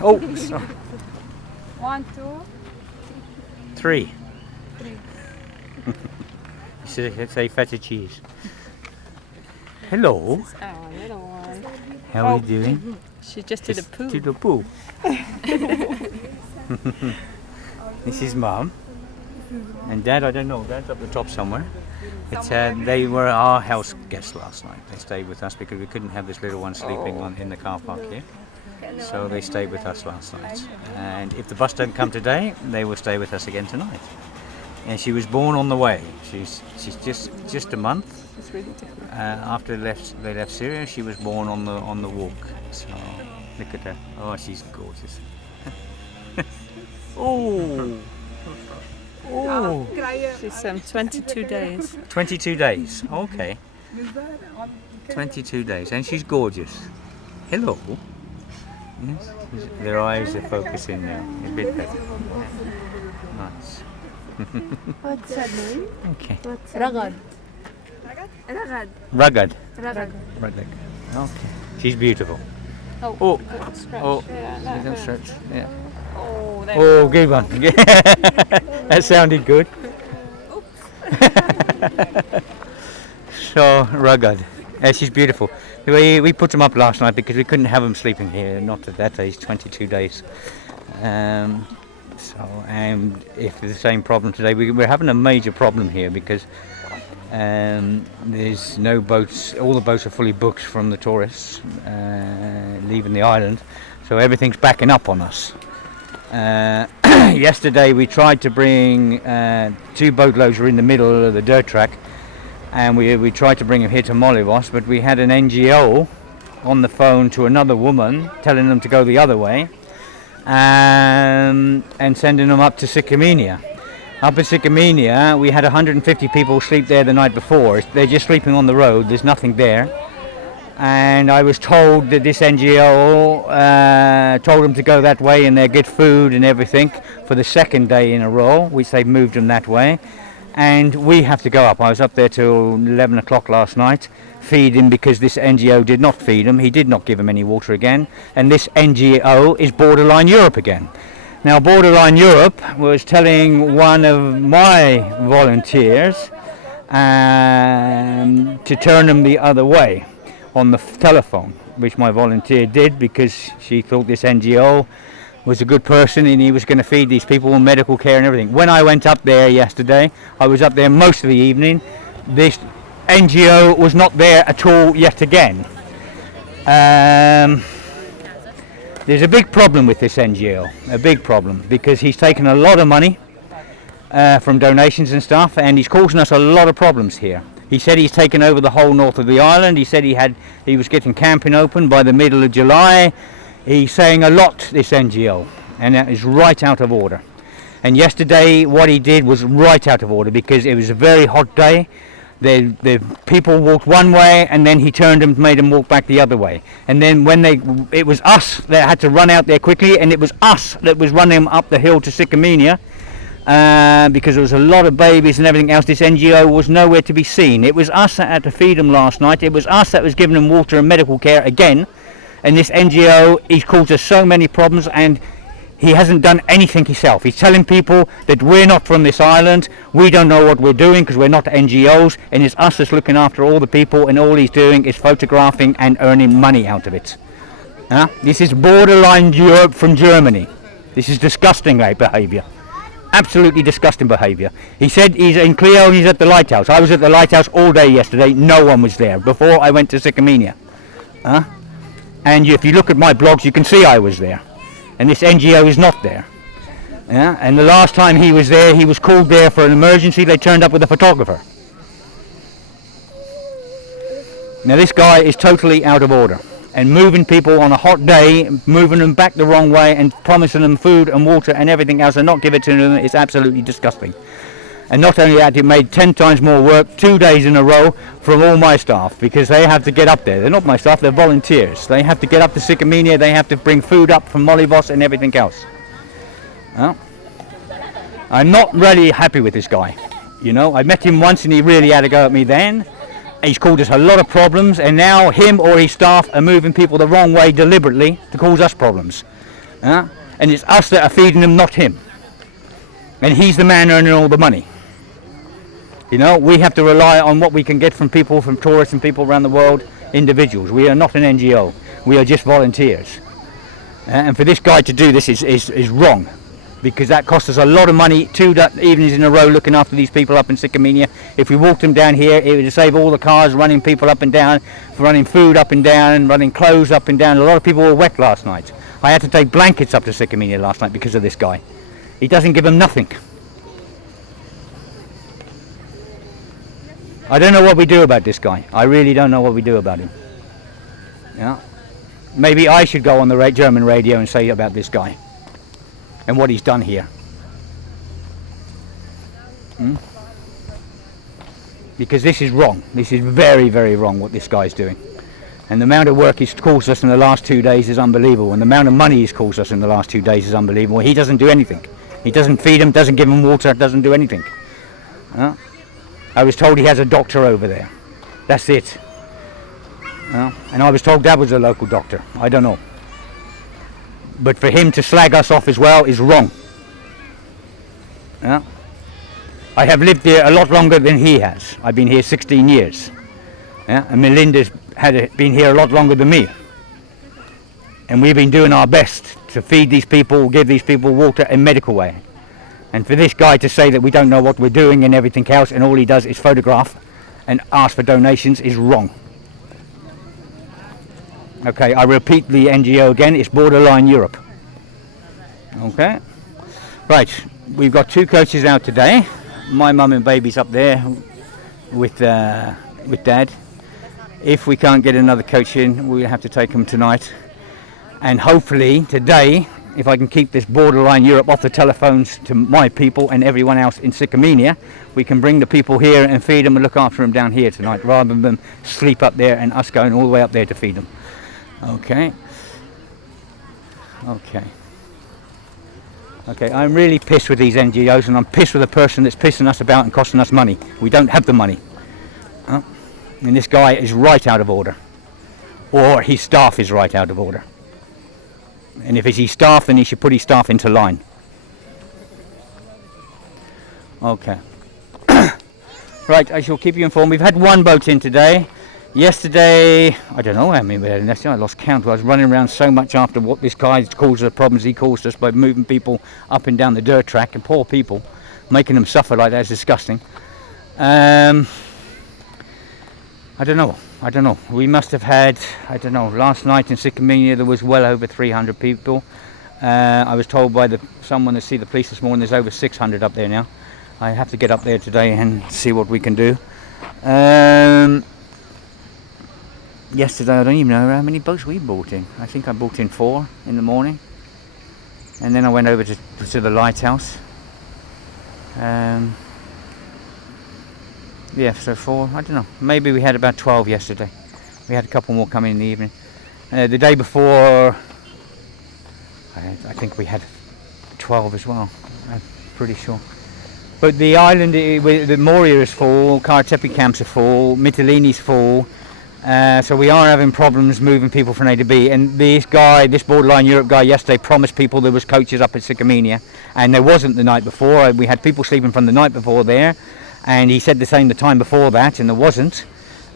Oh, sorry. 1, 2, 3. 3. Say feta cheese. Hello. This is our little one. How are you doing? She just did a poo. Did a poo. This is Mom. And Dad, I don't know. Dad's up the top somewhere. They were our house guests last night. They stayed with us because we couldn't have this little one sleeping in the car park here. So they stayed with us last night. And if the bus don't come today, they will stay with us again tonight. And she was born on the way. She's just a month. It's really different. After they left Syria, she was born on the walk. So look at her. Oh, she's gorgeous. Oh. Oh. She's 22 days. 22 days. Okay. 22 days, and she's gorgeous. Hello. Yes. Their eyes are focusing now. A bit better. Nice. What's her name? Okay. Ragad. Rugged. Ragad. Rugged. Okay. She's beautiful. Oh, Oh. good stretch. Oh. Yeah, Little stretch. Yeah. Oh, there Oh, good one. That sounded good. So rugged. Yeah, she's beautiful. We put them up last night because we couldn't have them sleeping here. Not at that age, 22 days. And if the same problem today, we're having a major problem here because there's no boats. All the boats are fully booked from the tourists leaving the island, so everything's backing up on us. Yesterday we tried to bring 2 boatloads were in the middle of the dirt track, and we tried to bring them here to Molivos, but we had an NGO on the phone to another woman telling them to go the other way, and sending them up to Sycamenia. Up in Sycamenia we had 150 people sleep there the night before. They're just sleeping on the road, there's nothing there. And I was told that this NGO told them to go that way and they'll get food and everything for the second day in a row, which they've moved them that way. And we have to go up. I was up there till 11 o'clock last night, feeding because this NGO did not feed them. He did not give them any water again. And this NGO is Borderline Europe again. Now, Borderline Europe was telling one of my volunteers to turn them the other way on the telephone, which my volunteer did because she thought this NGO was a good person and he was going to feed these people medical care and everything. When I went up there yesterday, I was up there most of the evening, this NGO was not there at all yet again. There's a big problem with this NGO, a big problem, because he's taken a lot of money from donations and stuff, and he's causing us a lot of problems here. He said he's taken over the whole north of the island. He said he was getting camping open by the middle of July. He's saying a lot, this NGO, and that is right out of order. And yesterday what he did was right out of order because it was a very hot day. The people walked one way and then he turned them, made them walk back the other way. And then it was us that had to run out there quickly, and it was us that was running up the hill to Sycamenia. Because there was a lot of babies and everything else. This NGO was nowhere to be seen. It was us that had to feed them last night. It was us that was giving them water and medical care again. And this NGO, he's caused us so many problems, and he hasn't done anything himself. He's telling people that we're not from this island, we don't know what we're doing because we're not NGOs, and it's us that's looking after all the people, and all he's doing is photographing and earning money out of it. This is Borderline Europe from Germany. This is disgusting behaviour. Absolutely disgusting behaviour. He said he's in Clio, he's at the lighthouse. I was at the lighthouse all day yesterday, no one was there before I went to Sycamenia. And if you look at my blogs, you can see I was there. And this NGO is not there. And the last time he was there, he was called there for an emergency. They turned up with a photographer. Now this guy is totally out of order. And moving people on a hot day, moving them back the wrong way and promising them food and water and everything else and not give it to them is absolutely disgusting. And not only that, it made 10 times more work 2 days in a row from all my staff, because they have to get up there. They're not my staff, they're volunteers. They have to get up to Sycamenia, they have to bring food up from Molivos and everything else. Well, I'm not really happy with this guy. You know, I met him once and he really had a go at me then. He's caused us a lot of problems, and now him or his staff are moving people the wrong way deliberately to cause us problems. And it's us that are feeding them, not him. And he's the man earning all the money. You know, we have to rely on what we can get from people, from tourists and people around the world, individuals. We are not an NGO. We are just volunteers. And for this guy to do this is wrong, because that costs us a lot of money, 2 evenings in a row looking after these people up in Sycamenia. If we walked them down here, it would save all the cars running people up and down, running food up and down, running clothes up and down. A lot of people were wet last night. I had to take blankets up to Sycamenia last night because of this guy. He doesn't give them nothing. I don't know what we do about this guy. I really don't know what we do about him. Yeah. Maybe I should go on the German radio and say about this guy and what he's done here. Because this is wrong. This is very, very wrong what this guy's doing. And the amount of work he's caused us in the last 2 days is unbelievable. And the amount of money he's caused us in the last 2 days is unbelievable. He doesn't do anything. He doesn't feed them, doesn't give them water, doesn't do anything. I was told he has a doctor over there. That's it. And I was told that was a local doctor. I don't know. But for him to slag us off as well is wrong. I have lived here a lot longer than he has. I've been here 16 years. And Melinda's been here a lot longer than me. And we've been doing our best to feed these people, give these people water and medical way. And for this guy to say that we don't know what we're doing and everything else, and all he does is photograph and ask for donations, is wrong. Okay, I repeat the NGO again, it's Borderline Europe. Okay, right, we've got 2 coaches out today. My mum and baby's up there with Dad. If we can't get another coach in, we'll have to take them tonight. And hopefully today, if I can keep this Borderline Europe off the telephones to my people and everyone else in Sycamenia, we can bring the people here and feed them and look after them down here tonight, rather than them sleep up there and us going all the way up there to feed them. Okay. Okay, I'm really pissed with these NGOs, and I'm pissed with the person that's pissing us about and costing us money. We don't have the money. And this guy is right out of order. Or his staff is right out of order. And if it's his staff, then he should put his staff into line. Okay. Right, I shall keep you informed. We've had 1 boat in today. Yesterday, I don't know how many we had yesterday. I lost count. I was running around so much after what this guy caused the problems he caused us by moving people up and down the dirt track, and poor people, making them suffer like that is disgusting. I don't know. We must have had, last night in Sycamenia there was well over 300 people. I was told by someone that see the police this morning there's over 600 up there now. I have to get up there today and see what we can do. Yesterday I don't even know how many boats we brought in. I think I brought in 4 in the morning. And then I went over to the lighthouse. Yeah, so 4, I don't know, maybe we had about 12 yesterday. We had a couple more coming in the evening. The day before, I think we had 12 as well, I'm pretty sure. But the island, the Moria is full, Karatepe camps are full, Mytilene's full, so we are having problems moving people from A to B. And this Borderline Europe guy yesterday promised people there was coaches up at Sycamenia, and there wasn't the night before. We had people sleeping from the night before there. And he said the same the time before that, and there wasn't.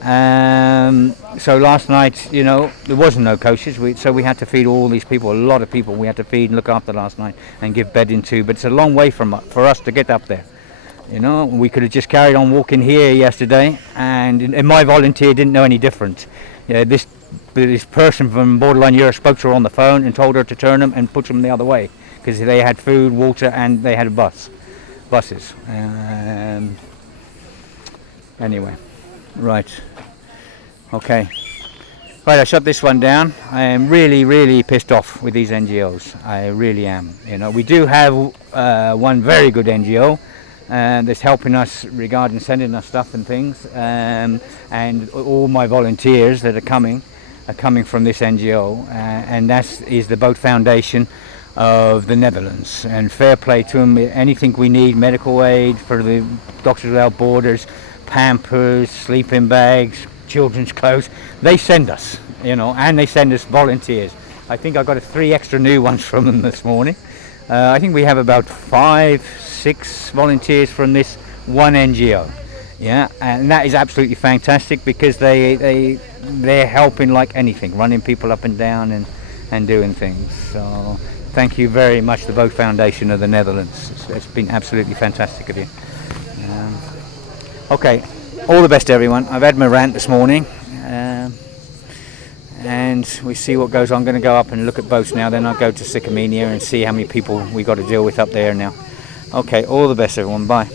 So last night, there wasn't no coaches, so we had to feed all these people, a lot of people we had to feed and look after last night and give bedding to. But it's a long way for us to get up there. We could have just carried on walking here yesterday, and my volunteer didn't know any different. This person from Borderline Europe spoke to her on the phone and told her to turn them and put them the other way, because they had food, water, and they had buses. Anyway, right, okay. Right, I shut this one down. I am really, really pissed off with these NGOs. I really am. We do have one very good NGO that's helping us regarding sending us stuff and things, and all my volunteers that are coming from this NGO, and that is the Boat Foundation of the Netherlands. And fair play to them. Anything we need, medical aid for the Doctors Without Borders, Pampers, sleeping bags, children's clothes. They send us, you know, and they send us volunteers. I think I got 3 extra new ones from them this morning. I think we have about 5, 6 volunteers from this one NGO. Yeah, and that is absolutely fantastic because they're helping like anything, running people up and down and doing things. So thank you very much, the Boat Foundation of the Netherlands. It's been absolutely fantastic of you. Okay, all the best everyone. I've had my rant this morning, and we see what goes on. I'm going to go up and look at boats now, then I'll go to Sycamenia and see how many people we got to deal with up there now. Okay, all the best everyone, bye.